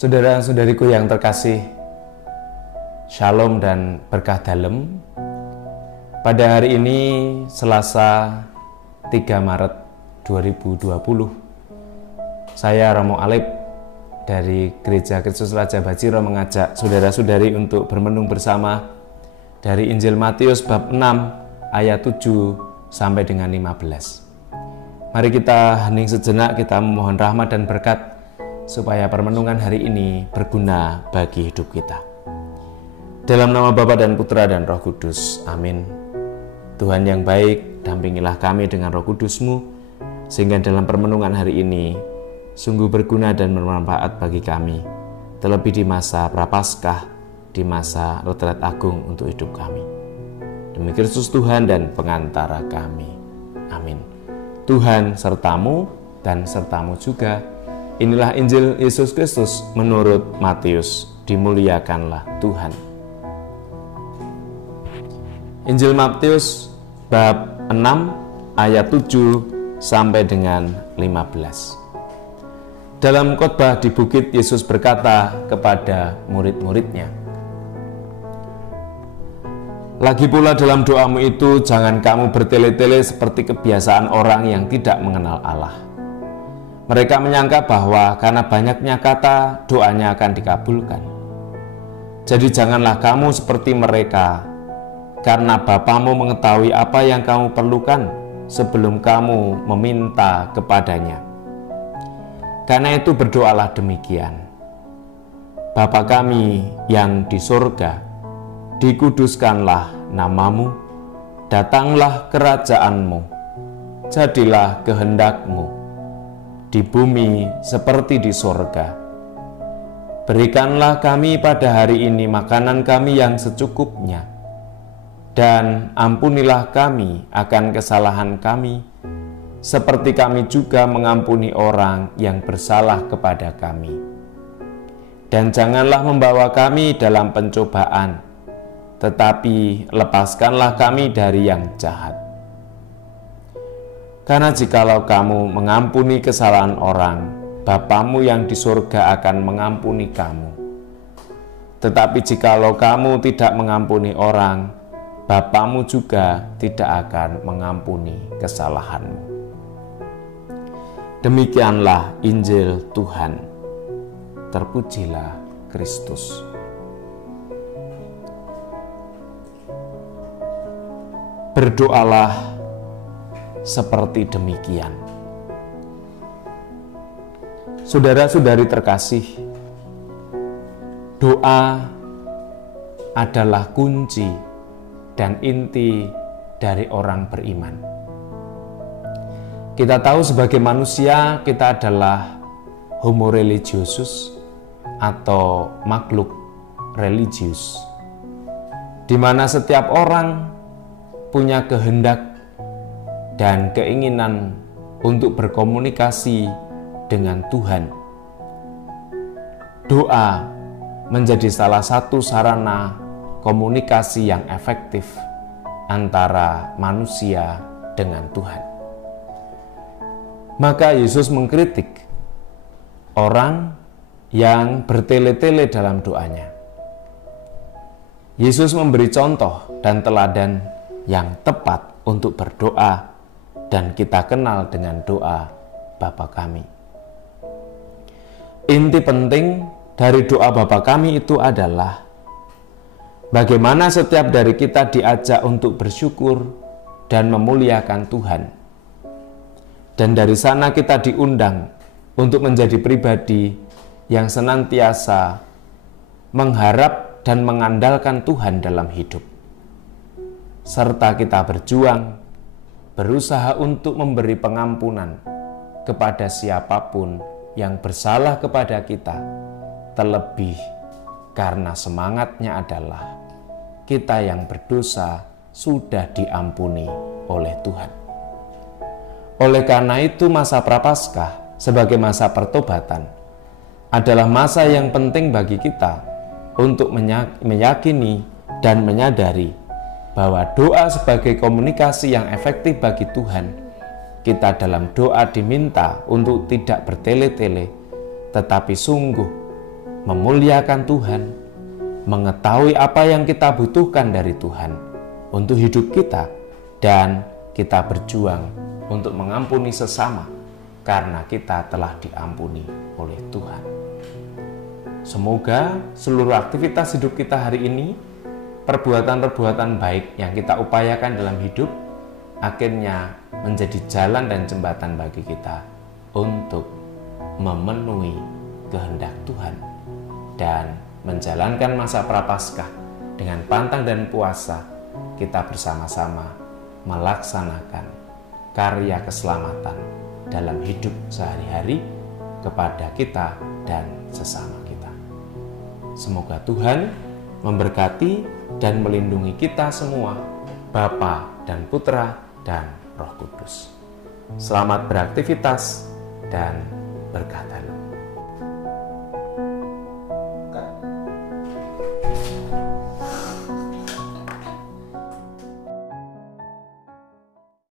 Saudara-saudariku yang terkasih, Shalom dan berkah dalem. Pada hari ini Selasa 3 Maret 2020, saya Romo Alip dari Gereja Kristus Raja Bajiro mengajak saudara-saudari untuk bermenung bersama dari Injil Matius bab 6 ayat 7 sampai dengan 15. Mari kita hening sejenak, kita memohon rahmat dan berkat supaya permenungan hari ini berguna bagi hidup kita. Dalam nama Bapa dan Putra dan Roh Kudus, amin. Tuhan yang baik, dampingilah kami dengan Roh Kudus-Mu, sehingga dalam permenungan hari ini sungguh berguna dan bermanfaat bagi kami, terlebih di masa Prapaskah, di masa Retret Agung untuk hidup kami. Demi Kristus Tuhan dan pengantara kami, amin. Tuhan sertamu dan sertamu juga. Inilah Injil Yesus Kristus menurut Matius. Dimuliakanlah Tuhan. Injil Matius bab 6 ayat 7 sampai dengan 15. Dalam khotbah di bukit, Yesus berkata kepada murid-muridnya, "Lagi pula dalam doamu itu jangan kamu bertele-tele seperti kebiasaan orang yang tidak mengenal Allah. Mereka menyangka bahwa karena banyaknya kata, doanya akan dikabulkan. Jadi janganlah kamu seperti mereka, karena Bapamu mengetahui apa yang kamu perlukan sebelum kamu meminta kepadanya. Karena itu berdoalah demikian: Bapa kami yang di surga, dikuduskanlah namamu, datanglah kerajaanmu, jadilah kehendakmu di bumi seperti di sorga. Berikanlah kami pada hari ini makanan kami yang secukupnya, dan ampunilah kami akan kesalahan kami, seperti kami juga mengampuni orang yang bersalah kepada kami. Dan janganlah membawa kami dalam pencobaan, tetapi lepaskanlah kami dari yang jahat. Karena jikalau kamu mengampuni kesalahan orang, Bapamu yang di surga akan mengampuni kamu. Tetapi jikalau kamu tidak mengampuni orang, Bapamu juga tidak akan mengampuni kesalahanmu." Demikianlah Injil Tuhan. Terpujilah Kristus. Berdoalah seperti demikian. Saudara-saudari terkasih, doa adalah kunci dan inti dari orang beriman. Kita tahu sebagai manusia kita adalah homo religiosus atau makhluk religius, di mana setiap orang punya kehendak dan keinginan untuk berkomunikasi dengan Tuhan. Doa menjadi salah satu sarana komunikasi yang efektif antara manusia dengan Tuhan. Maka Yesus mengkritik orang yang bertele-tele dalam doanya. Yesus memberi contoh dan teladan yang tepat untuk berdoa, dan kita kenal dengan doa Bapa kami. Inti penting dari doa Bapa kami itu adalah bagaimana setiap dari kita diajak untuk bersyukur dan memuliakan Tuhan. Dan dari sana kita diundang untuk menjadi pribadi yang senantiasa mengharap dan mengandalkan Tuhan dalam hidup. Serta kita berjuang, berusaha untuk memberi pengampunan kepada siapapun yang bersalah kepada kita, terlebih karena semangatnya adalah kita yang berdosa sudah diampuni oleh Tuhan. Oleh karena itu, masa Prapaskah sebagai masa pertobatan adalah masa yang penting bagi kita untuk meyakini dan menyadari bahwa doa sebagai komunikasi yang efektif bagi Tuhan. Kita dalam doa diminta untuk tidak bertele-tele, tetapi sungguh memuliakan Tuhan, mengetahui apa yang kita butuhkan dari Tuhan untuk hidup kita, dan kita berjuang untuk mengampuni sesama karena kita telah diampuni oleh Tuhan. Semoga seluruh aktivitas hidup kita hari ini, perbuatan-perbuatan baik yang kita upayakan dalam hidup, akhirnya menjadi jalan dan jembatan bagi kita untuk memenuhi kehendak Tuhan dan menjalankan masa prapaskah dengan pantang dan puasa. Kita bersama-sama melaksanakan karya keselamatan dalam hidup sehari-hari kepada kita dan sesama kita. Semoga Tuhan memberkati dan melindungi kita semua, Bapa dan Putra dan Roh Kudus. Selamat beraktivitas dan berkah dalam.